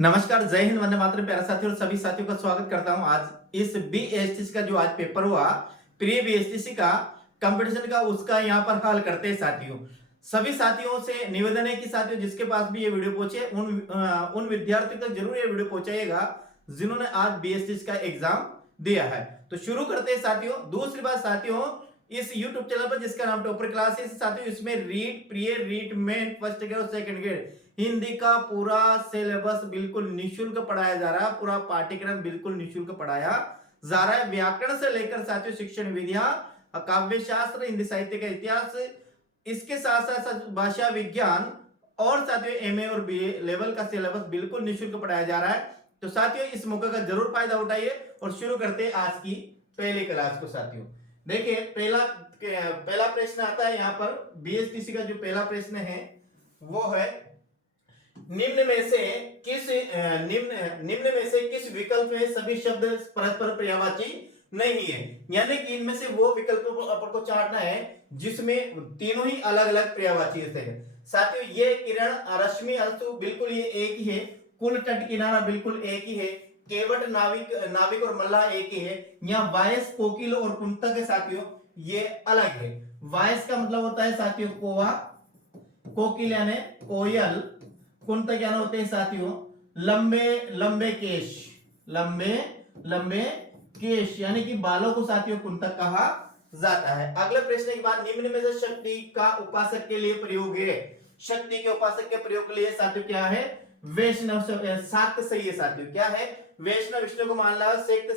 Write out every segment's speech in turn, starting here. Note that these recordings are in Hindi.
नमस्कार, जय हिंद, वंदे मातरम। प्यारे साथियों और सभी साथियों का स्वागत करता हूं। आज इस बीएसटीसी का जो आज पेपर हुआ, प्री बीएसटीसी का कंपटीशन का, उसका यहां पर हल करते हैं साथियों। सभी साथियों से निवेदन है कि साथियों जिसके पास भी ये वीडियो पहुंचे उन विद्यार्थियों तक जरूर ये वीडियो पहुंचाइएगा जिन्होंने आज बीएसटीसी का एग्जाम दिया है। तो शुरू करते हैं साथियों। दूसरी बात साथियों, इस YouTube चैनल पर जिसका नाम टॉपर क्लास है साथियों, इसमें रीड, प्रिय, रीड, मेन, फर्स्ट ग्रेड और सेकंड ग्रेड हिंदी का पूरा सिलेबस बिल्कुल निशुल्क पढ़ाया जा रहा है। पूरा पाठ्यक्रम बिल्कुल निशुल्क पढ़ाया जा रहा है। व्याकरण से लेकर साथियों शिक्षण विधियां, काव्य शास्त्र, हिंदी साहित्य का इतिहास, इसके साथ साथ भाषा विज्ञान और साथियों एमए और बीए लेवल का सिलेबस बिल्कुल निशुल्क पढ़ाया जा रहा है। तो साथियों इस मौके का जरूर फायदा उठाइए और शुरू करते हैं आज की पहली क्लास को। साथियों देखिए, पहला प्रश्न आता है यहाँ पर बीएसटीसी का। जो पहला प्रश्न है वो है, निम्न में से किस विकल्प में सभी शब्द परस्पर पर्यायवाची नहीं है। यानी कि इनमें से वो विकल्पों को अपन को चाटना है जिसमें तीनों ही अलग अलग पर्यायवाची है। साथियों ये किरण, रश्मि, अंशु बिल्कुल ये एक ही है। कुल, तट, किनारा बिल्कुल एक ही है। केवट, नाविक और मल्लाह एक ही है। यहाँ वायस, कोकिल और कुंतक है साथियों, ये अलग है। वायस का मतलब होता है साथियों कोवा, कोकिल यानी कोयल, कुंतक यानी होते हैं साथियों लंबे लंबे केश, लंबे लंबे केश यानी कि बालों को साथियों कुंतक कहा जाता है। अगले प्रश्न के बाद, निम्न में से शक्ति का उपासक के लिए प्रयोग है। शक्ति के उपासक के प्रयोग के लिए साथियों क्या है? वैष्णव, शाक्त सही है साथियों। क्या है? वैष्णव विष्णु को मानने वाला, शक्त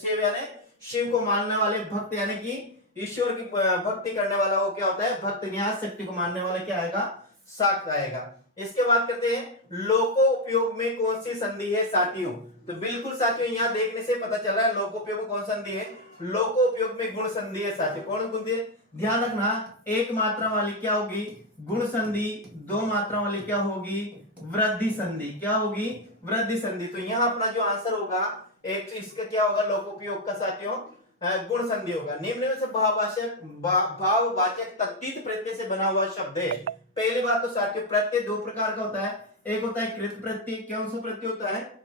शिव यानी शिव को मानने वाले, भक्त यानी कि ईश्वर की भक्ति करने वाला वो क्या होता है? भक्त। यहाँ शक्ति को मानने वाला क्या आएगा? शाक्त आएगा। इसके बाद करते हैं, लोको उपयोग में कौन सी संधि है साथियों? तो बिल्कुल साथियों यहाँ देखने से पता चल रहा है लोको उपयोग में कौन संधि है। लोको उपयोग में गुण संधि है साथियों। कौन संधि है? ध्यान रखना, एक मात्रा वाली क्या होगी? गुण संधि। दो मात्रा वाली क्या होगी? वृद्धि संधि। क्या होगी? वृद्धि संधि। तो यहाँ अपना जो आंसर होगा एक, इसका क्या होगा? लोकोपयोग का साथियों गुण संधि होगा। निम्न में से भाववाचक तद्धित प्रत्यय से बना हुआ शब्द है। पहली बात तो साथियों, प्रत्यय दो प्रकार का होता है। एक होता है कृत प्रत्यय। कौन सा प्रत्यय होता है?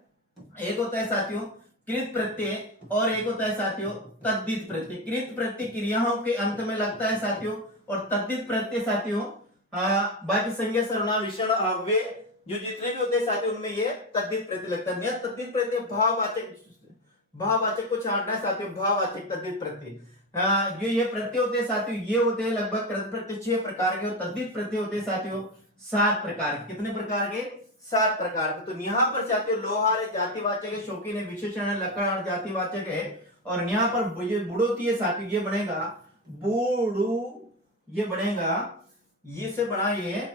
एक होता है साथियों कृत प्रत्यय और एक होता है साथियों तद्धित प्रत्यय। कृत प्रत्यय क्रियाओं के अंत में लगता है साथियों, और तद्धित प्रत्यय साथियों बाकी संज्ञा, सर्वनाम, विशेषण, वे जो जितने भी होते हैं साथियों उनमें ये तद्धित प्रत्यय लगता है। यह तद्धित प्रत्यय भाववाचक को छांटना है साथियों। भाववाचक तद्धित प्रत्यय जो ये प्रत्यय होते हैं साथियों, ये होते हैं लगभग कृत प्रत्यय 6 प्रकार के, और तद्धित प्रत्यय होते हैं साथियों 7 प्रकार के। कितने प्रकार के? 7 प्रकार के। तो यहाँ पर साथियों लोहार है जातिवाचक है, शौकीन है विशेषण है, लकड़हार जातिवाचक है, और यहाँ पर ये बुड़ोती है साथियों, ये बनेगा बूढ़ू, ये बनेगा, ये से बना ये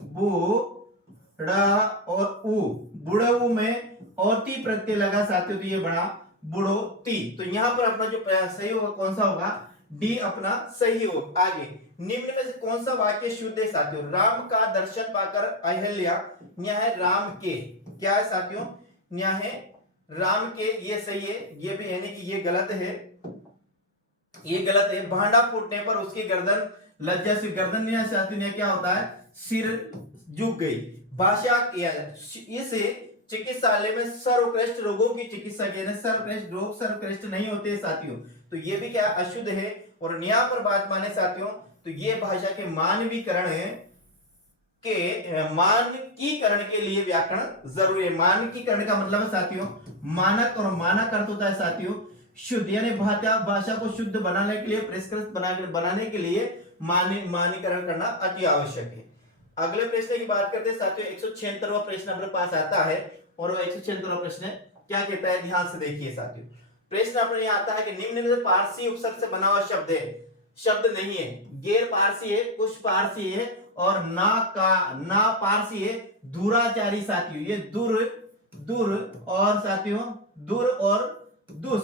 बूढ़ा और ऊ, बुढ़ऊ में औती प्रत्यय लगा साथियों, तो ये बना बुढ़ोती। तो यहाँ पर अपना जो सही होगा कौन सा होगा? डी अपना सही होगा। आगे, निम्न में से कौन सा वाक्य शुद्ध है साथियों? राम का दर्शन पाकर अहल्या, यह है राम के, क्या है साथियों? यह है राम के, ये सही है। ये भी यानी कि ये गलत है, ये गलत है। भांडा फूटने पर उसकी गर्दन लज्जा से, गर्दन साथियों ने क्या होता है? सिर झुक गई। भाषा किया, इसे चिकित्सालय में सर्वश्रेष्ठ रोगों की चिकित्सा के, सर्वश्रेष्ठ रोग सर्वश्रेष्ठ नहीं होते साथियों, तो ये भी क्या अशुद्ध है। और यहाँ पर बात माने साथियों, तो ये भाषा के मानवीकरण के लिए व्याकरण जरूरी है। मानकीकरण का मतलब है साथियों मानक, और मानक अर्थ होता है साथियों शुद्ध, यानी भाषा को शुद्ध बनाने के लिए, परिष्कृत बनाने के लिए मानकीकरण करना अति आवश्यक है। अगले प्रश्न की बात करते हैं साथियों, 176वां प्रश्न अपने पास आता है, और वो 176वां प्रश्न क्या कहता है? ध्यान से देखिए साथियों। प्रश्न अपने यहाँ आता है कि निम्न में से पारसी उपसर्ग से बना हुआ शब्द है। शब्द नहीं है, गैर पारसी है, कुछ पारसी है, और ना पारसी है, दुराचारी साथियों। ये दुर और साथियों दुर और दुस,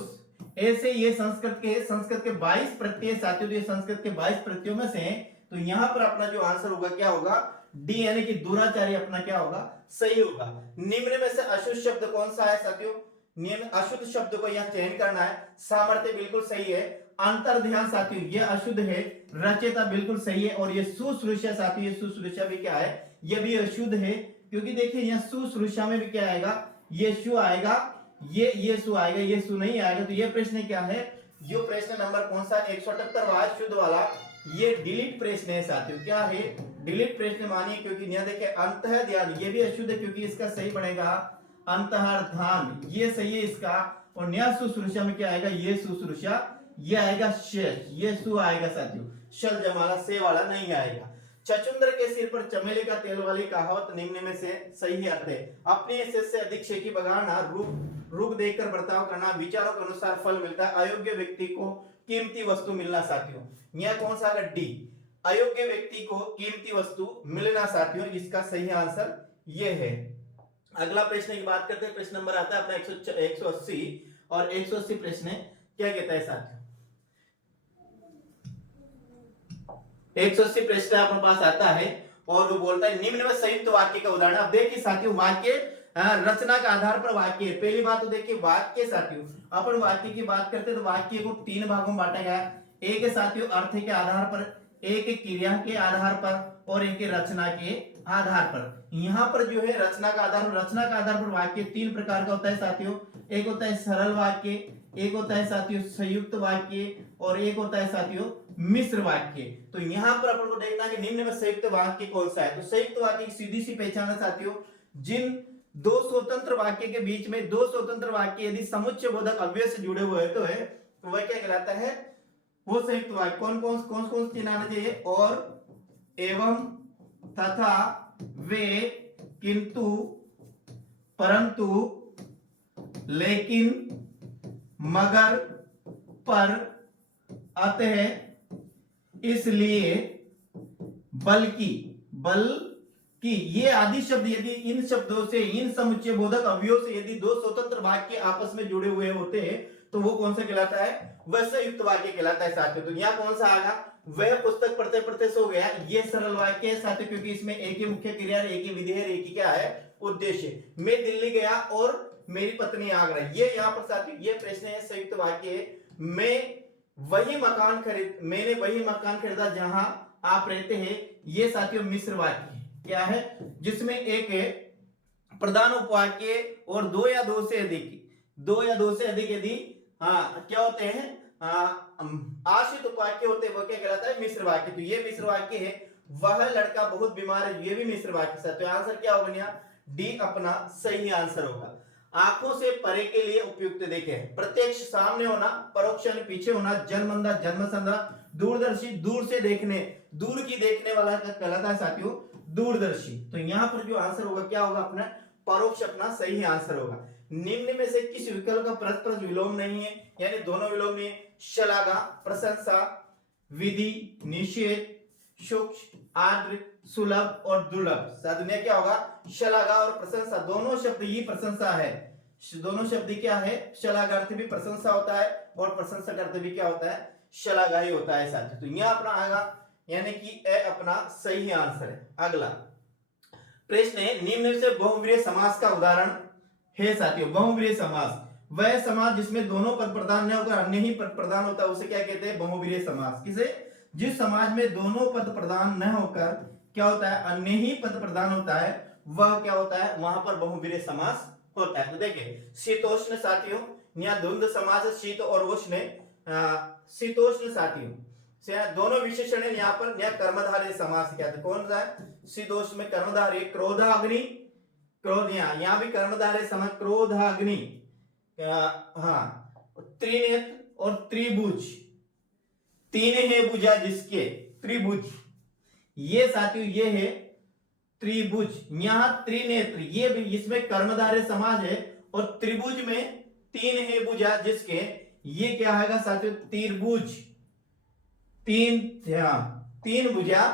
ऐसे ये संस्कृत के 22 प्रत्यय साथियों। तो ये संस्कृत के 22 प्रत्ययों में से, तो यहां पर अपना जो आंसर होगा क्या होगा? डी यानी कि दुराचारी अपना क्या होगा? सही होगा। निम्न में से अशुद्ध शब्द कौन सा है साथियों? निम्न अशुद्ध शब्द को यहाँ चयन करना है। सामर्थ्य बिल्कुल सही है। अंतर ध्यान साथियों ये अशुद्ध है। रचयिता बिल्कुल सही है। और ये शुश्रूषा साथियों, ये शुश्रूषा भी क्या है? ये भी अशुद्ध है। क्योंकि देखिए यहाँ शुश्रूषा में भी क्या आएगा, ये शु आएगा, ये शु आएगा, ये शु नहीं आएगा। तो ये प्रश्न क्या है, जो प्रश्न नंबर कौन सा 178वां शुद्ध वाला, ये डिलीट प्रश्न है साथियों। क्या है, डिलीट प्रश्न मानिए, क्योंकि यहाँ देखिए अंतः ध्यान, ये भी अशुद्ध है क्योंकि इसका सही बनेगा अंतर्धान, ये सही है इसका। और न्याय शुश्रूषा में क्या आएगा, ये शुश्रूषा, ये आएगा शेष, ये सु आएगा साथियों, शल जमाला से वाला नहीं आएगा। चचुंदर के सिर पर चमेली का तेल वाली कहावत निम्न में से सही अर्थ है। अपनी हैसियत से अधिक शेखी बगाना, रूप देखकर बर्ताव करना, विचारों के अनुसार फल मिलता है, अयोग्य व्यक्ति को कीमती वस्तु मिलना साथियों। यह कौन सा है, डी, अयोग्य व्यक्ति को कीमती वस्तु मिलना साथियों, इसका सही आंसर ये है। अगला प्रश्न की बात करते हैं, प्रश्न नंबर आता है अपना 180 और 180 प्रश्न क्या कहता है साथियों, 180 प्रश्न अपने पास आता है और वो बोलता है निम्न में संयुक्त वाक्य का उदाहरण। अब देखिए साथियों, वाक्य रचना के आधार पर वाक्य है। पहली बात तो देखिए वाक्य साथियों, अपन वाक्य की बात करते हैं तो वाक्य को 3 भागों में बांटा गया है। एक है साथियों अर्थ के आधार पर, एक है क्रिया के आधार पर और एक है रचना के आधार पर। यहाँ पर जो है रचना का आधार, रचना का आधार पर वाक्य 3 प्रकार का होता है साथियों। एक होता है सरल वाक्य, एक होता है साथियों संयुक्त वाक्य और एक होता है साथियों मिश्र वाक्य। तो यहाँ पर अपन को देखना है कि निम्न में संयुक्त वाक्य कौन सा है। तो संयुक्त वाक्य की सीधी सी पहचान है साथियों, जिन 2 स्वतंत्र वाक्य के बीच में 2 स्वतंत्र वाक्य यदि समुच्चय बोधक अव्यय से जुड़े हुए तो है, तो वह क्या कहलाता है, वो संयुक्त वाक्य। कौन कौन चिन्ह आना चाहिए, और, एवं, तथा, वे, किंतु, परंतु, लेकिन, मगर, पर, अतः, इसलिए, बल्कि ये आदि शब्द यदि इन शब्दों से, इन समुच्चय बोधक अवयवों से यदि 2 स्वतंत्र वाक्य आपस में जुड़े हुए होते हैं तो वो कौन सा कहलाता है, वह संयुक्त वाक्य कहलाता है साथियों। तो यहाँ कौन सा आएगा, वह पुस्तक पढ़ते पढ़ते सो गया, ये सरल वाक्य है साथियों, क्योंकि इसमें एक ही मुख्य क्रिया, एक ही विधि है, एक ही क्या है उद्देश्य। मैं दिल्ली गया और मेरी पत्नी आगरा, ये यहाँ पर साथियों ये प्रश्न है, संयुक्त वाक्य है। मैंने वही मकान खरीदा जहां आप रहते हैं, ये साथियों मिश्र वाक्य क्या है, जिसमें एक है प्रधान उपवाक्य और 2 या 2 से अधिक यदि क्या होते हैं आश्रित उपवाक्य होते हैं, वो क्या कहलाता है मिश्र वाक्य। तो ये मिश्र वाक्य है। वह लड़का बहुत बीमार है, ये भी मिश्र वाक्य साथियों। तो आंसर क्या होगा यहाँ, डी अपना सही आंसर होगा। आंखों से परे के लिए उपयुक्त देखें, प्रत्यक्ष सामने होना, परोक्ष पीछे होना, जन्मंदा जन्मसंदा, दूरदर्शी दूर से देखने, दूर की देखने वाला कहलाता है साथियों दूरदर्शी। तो यहाँ पर जो आंसर होगा क्या होगा अपना, परोक्ष अपना सही आंसर होगा। निम्न में से किस विकल्प का परस्पर विलोम नहीं है, यानी दोनों विलोम नहीं है, शलाघा, प्रशंसा, विधि, निषेध, सूक्ष्म, आर्द्र, सुलभ और दुर्लभ। साधुन्य क्या होगा, शलाघा और प्रशंसा, दोनों शब्द ही प्रशंसा है। दोनों शब्द क्या है, शलाघा अर्थ भी प्रशंसा होता है और प्रशंसा अर्थ भी क्या होता है, शलाघा ही होता है साथियों। तो यहाँ अपना आएगा यानी कि ए अपना सही आंसर है। अगला प्रश्न है, निम्न से बहुव्रीहि समास का उदाहरण है साथियों। बहुव्रीहि समास वह समास जिसमें दोनों पद प्रधान न होकर अन्य ही पद प्रधान होता है, उसे क्या कहते हैं, बहुव्रीहि समास। किसे, जिस समाज में दोनों पद प्रधान न होकर क्या होता है, अन्य ही पद प्रधान होता है, वह क्या होता है, वहां पर बहुव्रीहि समास होता है। तो देखिए शीतोष्ण साथियों, यहाँ द्वंद्व समास शीत और उष्ण, शीतोष्ण साथियों दोनों विशेषण है। यहाँ पर यहाँ कर्मधारय समास क्या था, कौन सा है, शीतोष्ण में कर्मधारय, क्रोधाग्नि, क्रोध, यहाँ भी कर्मधारय समास, क्रोधाग्नि, त्रिनेत्र और त्रिभुज, 3 है भुजा जिसके, त्रिभुज, ये साथियों ये है त्रिभुज। यहाँ त्रिनेत्र, ये भी इसमें कर्मधारय समास है, और त्रिभुज में 3 है भुजा जिसके, ये क्या है साथियों, त्रिभुज, 3 भुजा।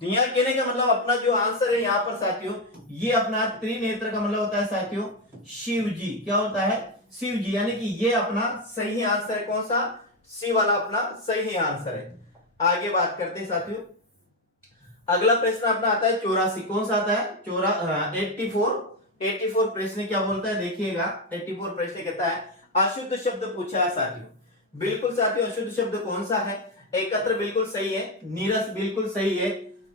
तो यहाँ कहने का मतलब अपना जो आंसर है यहाँ पर साथियों, ये अपना त्रिनेत्र का मतलब होता है साथियों शिव जी। क्या होता है, शिव जी, यानी कि ये अपना सही आंसर है। कौन सा, सी वाला अपना सही आंसर है। आगे बात करते हैं साथियों, अगला प्रश्न अपना आता है 84। कौन सा आता है, 84 प्रश्न क्या बोलता है, देखिएगा 84 प्रश्न कहता है अशुद्ध शब्द पूछा है साथियों। बिल्कुल साथियों अशुद्ध शब्द कौन सा है, एकत्र बिल्कुल सही है, नीरस बिल्कुल सही है,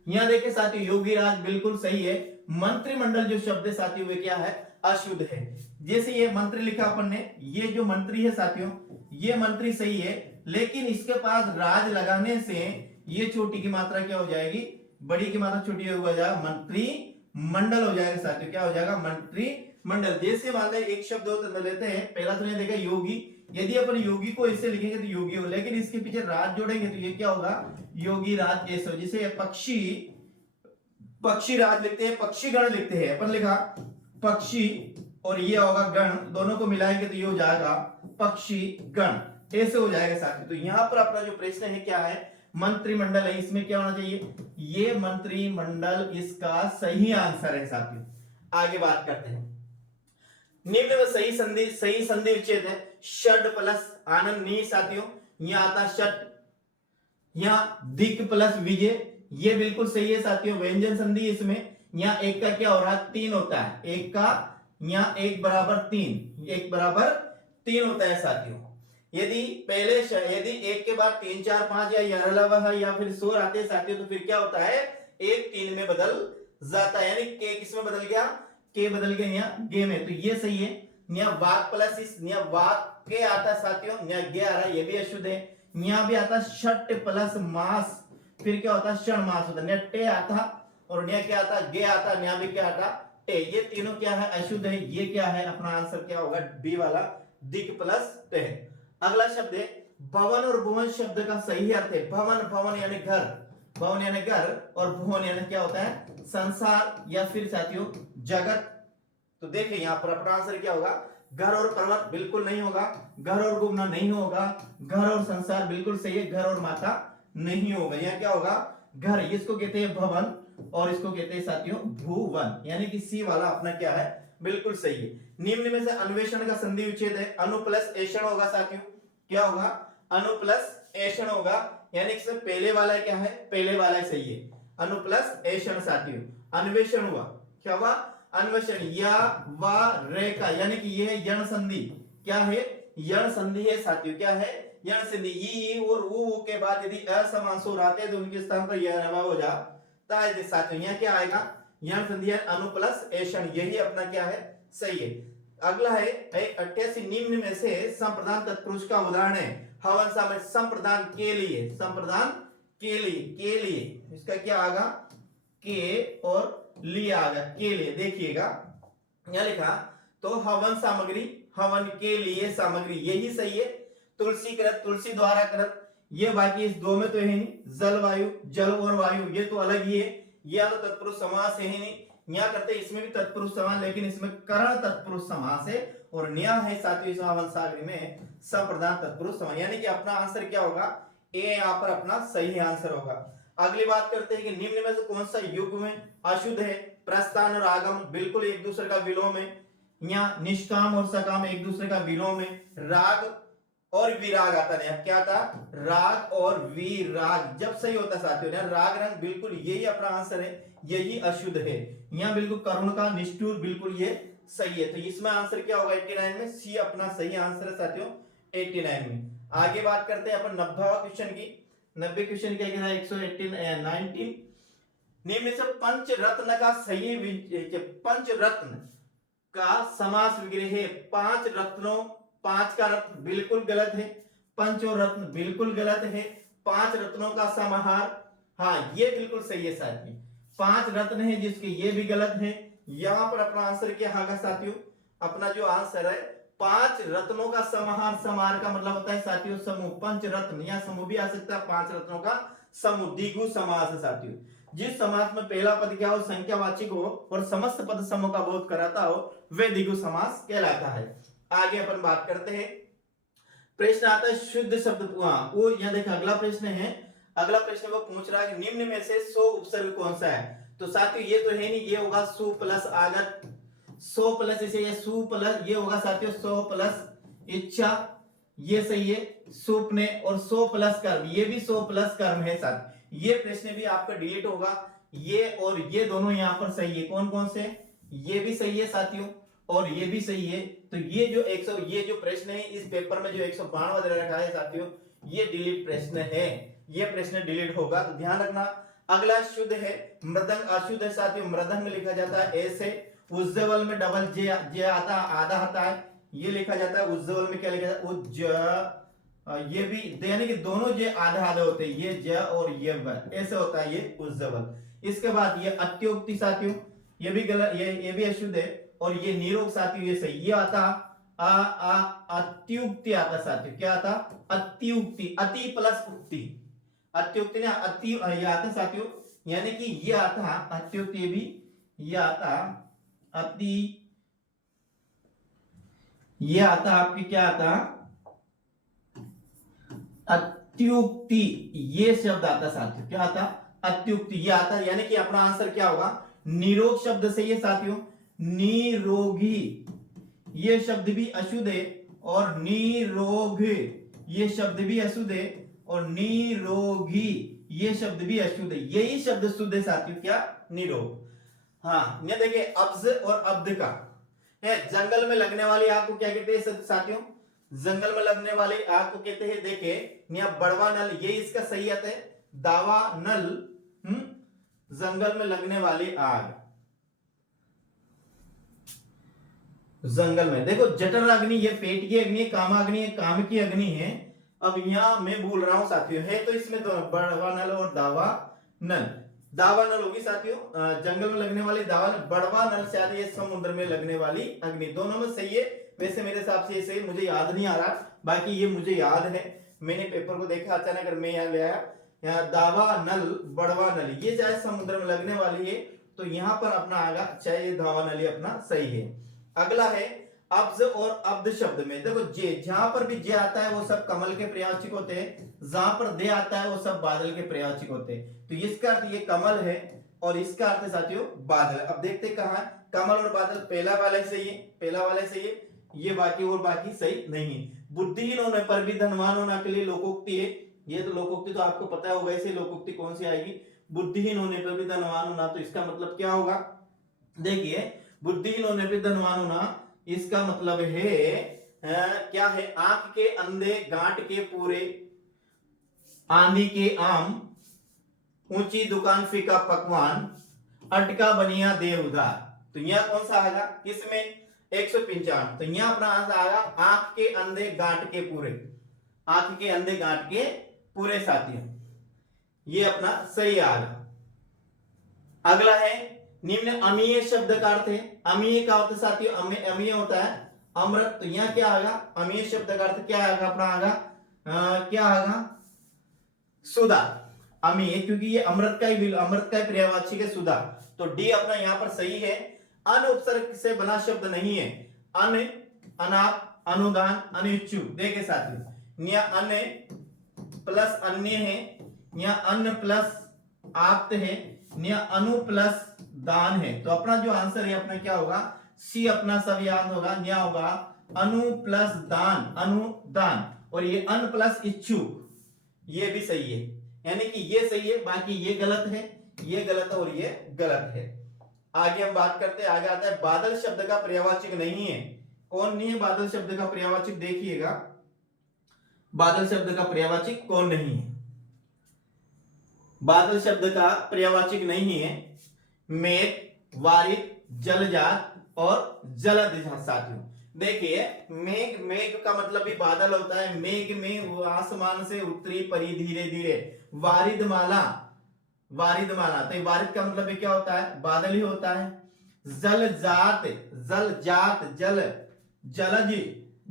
यहाँ देखिए साथियों योगीराज बिल्कुल सही है, मंत्रिमंडल जो शब्द है साथियों वे क्या है, अशुद्ध है। जैसे ये मंत्री लिखा अपन ने, ये जो मंत्री है साथियों, ये मंत्री सही है, लेकिन इसके पास राज लगाने से ये छोटी की मात्रा क्या हो जाएगी, बड़ी की मात्रा छोटी हो जाएगा, मंत्री मंडल हो जाएगा साथियों, क्या हो जाएगा, मंत्री मंडल। जैसे मान लें एक शब्द होता लेते हैं, पहला तो देखा योगी, यदि अपन योगी को इससे लिखेंगे तो योगी हो, लेकिन इसके पीछे राज जोड़ेंगे तो ये क्या होगा, योगी राज ऐसा। जैसे पक्षी, पक्षी राज लिखते हैं, पक्षी गण लिखते हैं, अपन लिखा पक्षी और ये होगा गण, दोनों को मिलाएंगे तो ये हो जाएगा पक्षी गण, ऐसे हो जाएगा साथियों। तो यहां पर अपना जो प्रश्न है क्या है, मंत्रिमंडल है, इसमें क्या होना चाहिए, ये मंत्रिमंडल इसका सही आंसर है साथियों। आगे बात करते हैं, निम्न में सही संधि विच्छेद है, षड प्लस आनंद नी साथियों, यहां आता षट, यहां दिक प्लस विजय, ये बिल्कुल सही है साथियों। व्यंजन संधि इसमें, यहां एक का क्या हो रहा है, तीन होता है, एक का यहां एक बराबर तीन, एक बराबर तीन होता है साथियों। यदि पहले यदि एक के बाद तीन चार पांच या अलावा है या फिर शोर आते हैं साथियों, तो फिर क्या होता है, एक तीन में बदल जाता है, यानी के किसमें बदल गया, के बदल गया यहाँ गे में, तो ये सही है। यहाँ वाक प्लस इस यहाँ वाक के आता है साथियों, यहाँ गे आ रहा है, ये भी अशुद्ध है। यहाँ भी आता षट प्लस मास, फिर क्या होता है, क्षण मास होता है, टे आता और यहाँ क्या आता, गे आता, यहाँ भी क्या आता टे, ये तीनों क्या है, अशुद्ध है। ये क्या है, अपना आंसर क्या होगा, बी वाला दिक प्लस टे। अगला शब्द है भवन और भुवन शब्द का सही अर्थ है, भवन भवन यानी घर, भवन यानी घर, और भुवन यानी क्या होता है, संसार या फिर साथियों जगत। तो देखिए यहाँ पर अपना आंसर क्या होगा, घर और पर्वत बिल्कुल नहीं होगा, घर और घूमना नहीं होगा, घर और संसार बिल्कुल सही है, घर और माता नहीं होगा। यहाँ क्या होगा, घर, इसको कहते हैं भवन और इसको कहते हैं साथियों भुवन, यानी कि सी वाला अपना क्या है, बिल्कुल सही है। निम्न में से अन्वेषण का संधि विच्छेद है, अनु प्लस ऐषण होगा साथियों, क्या होगा, अनु प्लस ऐषण होगा, यानी कि पहले वाला क्या है, पहले वाला सही है, अनु प्लस ऐषण साथियों। अन्वेषण हुआ, क्या हुआ, अन्वेषण, या वा रे का, यानी कि ये है यण संधि, क्या है, यण संधि है साथियों, क्या है, यण संधि। ई और उ के बाद यदि असमान स्वर आते हैं तो उनके स्थान पर यह हो जाता है साथियों। यहाँ क्या आएगा, यण संधि है, अनु प्लस ऐषण, यही अपना क्या है, सही है। अगला है 88 निम्न में से संप्रदान तत्पुरुष का उदाहरण है, हवन सामय संप्रदान के लिए, संप्रदान के लिए इसका क्या आएगा, के और लिए आएगा, के लिए। देखिएगा यहां लिखा, तो हवन सामग्री, हवन के लिए सामग्री, यही सही है। तुलसी कृत, तुलसी द्वारा कृत, ये बाकी इस दो में तो है नहीं, जलवायु, जल और वायु ये तो अलग ही है, यह तो तत्पुरुष समास है ही नहीं। यहाँ करते इसमें भी तत्पुरुष समास, लेकिन इसमें करण तत्पुरुष समास है, और न्या है साथियों इस हवन सामग्री में संप्रदान तत्पुरुष समास, यानी कि अपना आंसर क्या होगा, ए यहाँ पर अपना सही आंसर होगा। अगली बात करते हैं कि निम्न में से कौन सा युग में अशुद्ध है, प्रस्थान और आगम बिल्कुल एक दूसरे का विलोम है, यहाँ निष्काम और सकाम एक दूसरे का विलोम है, राग और विराग आता है, क्या था, राग और विराग जब सही होता साथियों, राग रंग बिल्कुल यही अपना आंसर है, यही अशुद्ध है। यहाँ बिल्कुल करुण का, निष्ठुर बिल्कुल ये सही है, तो इसमें आंसर क्या होगा 89 में, सी अपना सही आंसर है साथियों 89 में। आगे बात करते हैं अपन 90वां क्वेश्चन की। 90 क्वेश्चन क्या कहना है, 119 निम्न से पंचरत्न का सही, पंचरत्न का समास विग्रह है, पांच रत्नों, पांच का रत्न बिल्कुल गलत है, पंचो रत्न बिल्कुल गलत है, पांच रत्नों का समाहार, हाँ ये बिल्कुल सही है साथियों, पांच रत्न है जिसके ये भी गलत है। यहां पर अपना आंसर क्या होगा साथियों, अपना जो आंसर है पांच रत्नों का समाहार, समाहार का मतलब होता है साथियों समूह, पंच रत्न या समूह भी आ सकता है, पांच रत्नों का समूह, द्विगु समास है साथियों। जिस समास में पहला पद क्या हो, संख्यावाचक हो और समस्त पद समूह का बोध कराता हो, वे द्विगु समास कहलाता है। आगे अपन बात करते हैं, प्रश्न आता है शुद्ध शब्द, वो यहाँ देखो अगला प्रश्न है, अगला प्रश्न वो पूछ रहा है कि निम्न में से सो उपसर्ग कौन सा है, तो साथियों ये तो है नहीं, ये होगा सु प्लस आगत, सो प्लस इसे ये सु प्लस, ये होगा साथियों सो प्लस इच्छा, ये सही है, सुपने, और सो प्लस कर्म, ये भी सो प्लस कर्म है साथ। ये प्रश्न भी आपका डिलीट होगा, ये और ये दोनों यहाँ पर सही है, कौन कौन से, ये भी सही है साथियों और ये भी सही है। तो ये जो 100 ये जो प्रश्न है इस पेपर में जो 192 दे रखा है साथियों, ये डिलीट प्रश्न है, ये प्रश्न डिलीट होगा, तो ध्यान रखना। अगला शुद्ध है, मृदंग अशुद्ध है साथियों। मृदंग लिखा जाता है ऐसे, उज्ज्वल में डबल जे जे आता आधा आता है, ये लिखा जाता है। उज्ज्वल में क्या लिखा जाता है, उज्ज, ये भी यानी कि दोनों जे आधे आधे होते हैं, ये ज और ये व, ऐसे होता है ये उज्ज्वल। इसके बाद ये अत्युक्ति साथियों, ये भी गलत, ये भी अशुद्ध है। और ये निरोग साथियों ये सही, ये आता अत्युक्ति आता साथियों। क्या आता, अत्युक्ति, अति प्लस उक्ति, अत्युक्ति ने अति ये आता साथियों, यानी कि ये आता अत्युक्ति, भी ये आता अति, ये आता आपके क्या आता अत्युक्ति, ये शब्द आता साथियों। क्या आता, अत्युक्ति, ये आता, यानी कि अपना आंसर क्या होगा, निरोग शब्द से ये साथियों, निरोगी ये शब्द भी अशुद्ध है, और निरोग ये शब्द भी अशुद्ध है, और निरोगी ये शब्द भी अशुद्ध है। यही शब्द शुद्ध है साथियों, क्या, निरोग। हाँ, ये देखिए अब्ज और अब्द का है। जंगल में लगने वाली आग को क्या कहते हैं साथियों, जंगल में लगने वाली आग को कहते हैं, देखे यहाँ बड़वा नल, ये इसका सही आता है, दावा नल। जंगल में लगने वाली आग, जंगल में देखो जठर अग्नि, ये पेट की अग्नि है, कामाग्नि है, काम की अग्नि है। अब यहां मैं भूल रहा हूं साथियों, है तो इसमें तो बड़वा नल और दावा नल, दावा नल होगी साथियों, जंगल में लगने वाली दावा नल, बड़वा नल शायद ये समुद्र में लगने वाली अग्नि, दोनों में सही है। वैसे मेरे हिसाब से ये सही, मुझे याद नहीं आ रहा, बाकी ये मुझे याद है, मैंने पेपर को देखा अचानक, अगर मैं यहाँ ले आया, यहाँ दावा नल बड़वा नल, ये चाहे समुद्र में लगने वाली है, तो यहाँ पर अपना आगा चाहे ये दावा नल अपना सही है। अगला है अब्ज और अब्द शब्द में, देखो जे, जहां पर भी जे आता है वो सब कमल के पर्यायवाची होते हैं, जहां पर दे आता है वो सब बादल के पर्यायवाची होते हैं। तो इसका अर्थ ये कमल है, और इसका अर्थ साथियों बादल। अब देखते कहां कमल और बादल, पहला वाला सही है, पहला वाला सही है, ये बाकी और बाकी सही नहीं है। बुद्धिहीन होने पर भी धनवान होना के लिए लोकोक्ति है, ये तो लोकोक्ति तो आपको पता होगा, ऐसे लोकोक्ति कौन सी आएगी, बुद्धिहीन होने पर भी धनवान होना, तो इसका मतलब क्या होगा, देखिए बुद्धिहीन होने पर धनवान होना, इसका मतलब है क्या है, आंख के अंधे गांठ के पूरे, आंधी के आम, ऊंची दुकान फीका पकवान, अटका बनिया दे उधार। तो यह कौन सा आएगा, किसमें 155, तो यहां अपना आंसर आएगा आंख के अंधे गांठ के पूरे, आंख के अंधे गांठ के पूरे साथियों, ये अपना सही आएगा। अगला है निम्न अमीय शब्द का अर्थ है, अमीय का अर्थ साथियों, अमीय होता है अमृत, तो यहां क्या आएगा, अमीय शब्द का अर्थ क्या आएगा अपना आएगा, क्या आएगा, सुधा, अमीय, क्योंकि ये अमृत का ही पर्यायवाची है सुधा, तो डी अपना यहां पर सही है। अन उपसर्ग से बना शब्द नहीं है, अन, अनाप, अनुदान, अनिच्छु, देखे साथियों, यहाँ अन्य प्लस अन्य है, यहाँ अन्न प्लस आप्त है, यहाँ अनु प्लस दान है, तो अपना जो आंसर है अपना क्या होगा, सी अपना सब याद होगा, यहाँ होगा अनु प्लस दान, अनुदान, और ये अन प्लस इच्छुक, ये भी सही है, यानी कि ये सही है, बाकी ये गलत है, ये गलत है और ये गलत है। आगे हम बात करते हैं, आगे आता है बादल शब्द का पर्यायवाची नहीं है, कौन नहीं है बादल शब्द का पर्यायवाची, देखिएगा बादल शब्द का पर्यायवाची कौन नहीं है, बादल शब्द का पर्यायवाची नहीं है मेघ, वारिद, जलजात और जलद साथियों। देखिए मेघ, मेघ का मतलब भी बादल होता है, मेघ में आसमान से उतरी परी धीरे धीरे, वारिद माला, वारिद माला, तो वारिद का मतलब क्या होता है, बादल ही होता है। जलजात, जलजात, जल, जलज,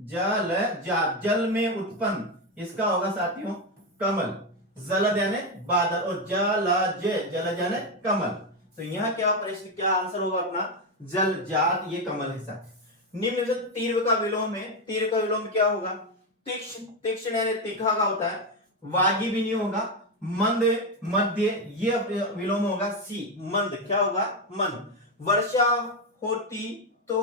जलजात, जल में उत्पन्न, इसका होगा साथियों कमल, जलद यानी बादल, और जलज, जलज यानी कमल, तो यहाँ क्या प्रश्न, क्या आंसर होगा अपना, जलजात, ये कमल है साथ। निम्न से तीव्र का विलोम है, तीव्र का विलोम क्या होगा, तीक्ष्ण, तीक्ष्ण यानी तीखा का होता है, वागी भी नहीं होगा, मंद, मध्य, ये विलोम होगा सी, मंद, क्या होगा, मंद। वर्षा होती तो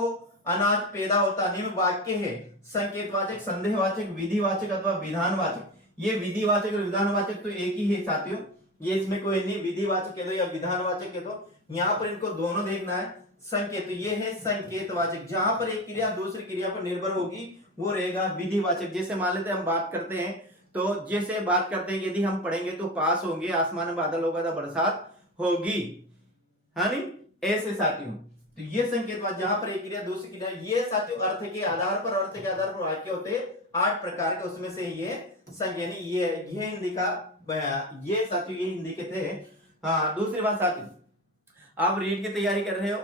अनाज पैदा होता, निम्न वाक्य है संकेतवाचक, संदेहवाचक, विधिवाचक अथवा विधानवाचक, ये विधिवाचक और विधानवाचक तो एक ही है साथियों, ये इसमें कोई नहीं, विधिवाचक कह दो या विधानवाचक कह दो, यहाँ पर इनको दोनों देखना है। संकेत, ये है संकेतवाचक, जहां पर एक क्रिया दूसरी क्रिया पर निर्भर होगी वो रहेगा विधिवाचक। जैसे मान लेते हैं हम बात करते हैं, तो जैसे बात करते हैं यदि हम पढ़ेंगे तो पास होंगे, आसमान में बादल होगा तो बरसात होगी, है नहीं? ऐसे साथियों, तो ये संकेतवाद जहां पर एक क्रिया दूसरी क्रिया, ये साथियों अर्थ के आधार पर वाक्य होते हैं 8 प्रकार के, उसमें से ये संज्ञा ये हिंदी का ये साथियों ये हिंदी के थे। हाँ, दूसरी बात साथियों, आप रीट की तैयारी कर रहे हो,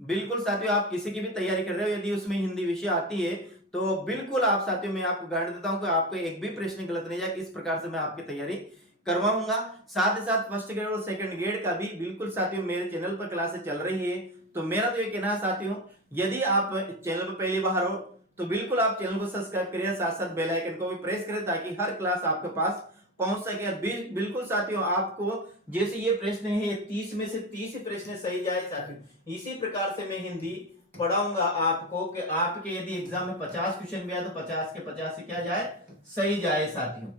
बिल्कुल साथियों आप किसी की भी तैयारी कर रहे हो, यदि उसमें हिंदी विषय आती है तो बिल्कुल आप साथियों मैं आपको गारंटी देता हूं कि आपको एक भी प्रश्न गलत नहीं जाएगा। इस प्रकार से मैं आपकी तैयारी करवाऊंगा। साथ ही साथ फर्स्ट ग्रेड और सेकंड ग्रेड का भी बिल्कुल साथियों मेरे चैनल पर क्लासेस चल रही है। तो मेरा तो ये कहना है साथियों, यदि आप चैनल पर पहली बार हो तो बिल्कुल आप चैनल को सब्सक्राइब करिए, साथ साथ बेल आइकन को भी प्रेस करें ताकि हर क्लास आपके पास पहुंच सके। बिल्कुल साथियों आपको जैसे ये प्रश्न है 30 में से 30 प्रश्न सही जाए साथियों, इसी प्रकार से मैं हिंदी पढ़ाऊंगा आपको कि आपके यदि एग्जाम में 50 क्वेश्चन भी आए तो 50 के 50 से क्या जाए, सही जाए साथियों।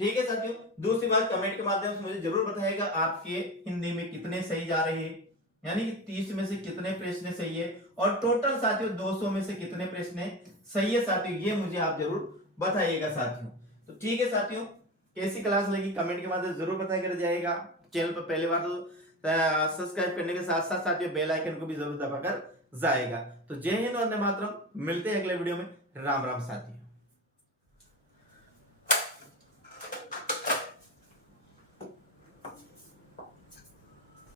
ठीक है साथियों, दूसरी बात कमेंट के माध्यम से मुझे जरूर बताइएगा आपके हिंदी में कितने सही जा रहे हैं, यानी कि 30 में से कितने प्रश्न सही है और टोटल साथियों 200 में से कितने प्रश्न सही है साथियों, ये मुझे आप जरूर बताइएगा साथियों। तो ठीक है साथियों, कैसी क्लास लगी कमेंट के माध्यम से जरूर बताया कर जाएगा। चैनल पर पहली बार तो सब्सक्राइब करने के साथ साथ साथियों बेल आइकन को भी जरूर दबाकर जाएगा। तो जय हिंद, वंदे मातरम, मिलते हैं अगले वीडियो में। राम राम साथियों।